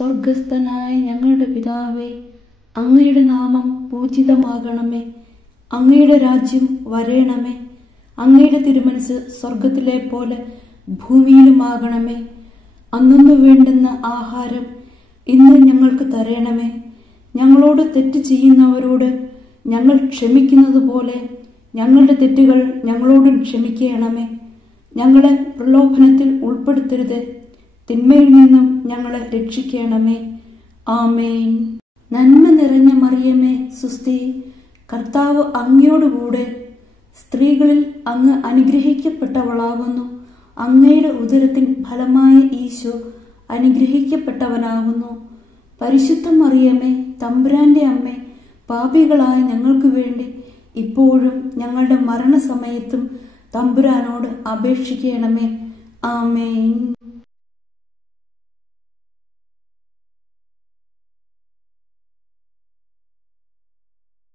സ്വർഗസ്ഥനായ ഞങ്ങളുടെ പിതാവേ, അങ്ങയുടെ നാമം പൂജിതമാകണമേ. അങ്ങയുടെ രാജ്യം വരേണമേ. അങ്ങയുടെ തിരുമനസ് സ്വർഗത്തിലെ പോലെ ഭൂമിയിലുമാകണമേ. അന്നു വേണ്ടുന്ന ആഹാരം ഇന്ന് ഞങ്ങൾക്ക് തരണമേ. ഞങ്ങളോട് തെറ്റ് ചെയ്യുന്നവരോട് ഞങ്ങൾ ക്ഷമിക്കുന്നത് പോലെ ഞങ്ങളുടെ തെറ്റുകൾ ഞങ്ങളോടും ക്ഷമിക്കണമേ. ഞങ്ങളെ പ്രലോഭനത്തിൽ ഉൾപ്പെടുത്തരുത്, തിന്മയിൽ നിന്നും ഞങ്ങളെ രക്ഷിക്കണമേ. ആമേൻ. നന്മ നിറഞ്ഞ മറിയമേ, സുസ്തി, കർത്താവ് അങ്ങയോടുകൂടെ സ്ത്രീകളിൽ അങ്ങ് അനുഗ്രഹിക്കപ്പെട്ടവളാകുന്നു. അങ്ങയുടെ ഉദരത്തിൻ ഫലമായ ഈശോ അനുഗ്രഹിക്കപ്പെട്ടവനാകുന്നു. പരിശുദ്ധ മറിയമേ, തമ്പുരാന്റെ അമ്മേ, പാപികളായ ഞങ്ങൾക്ക് വേണ്ടി ഇപ്പോഴും ഞങ്ങളുടെ മരണസമയത്തും തമ്പുരാനോട് അപേക്ഷിക്കണമേ. ആമേൻ.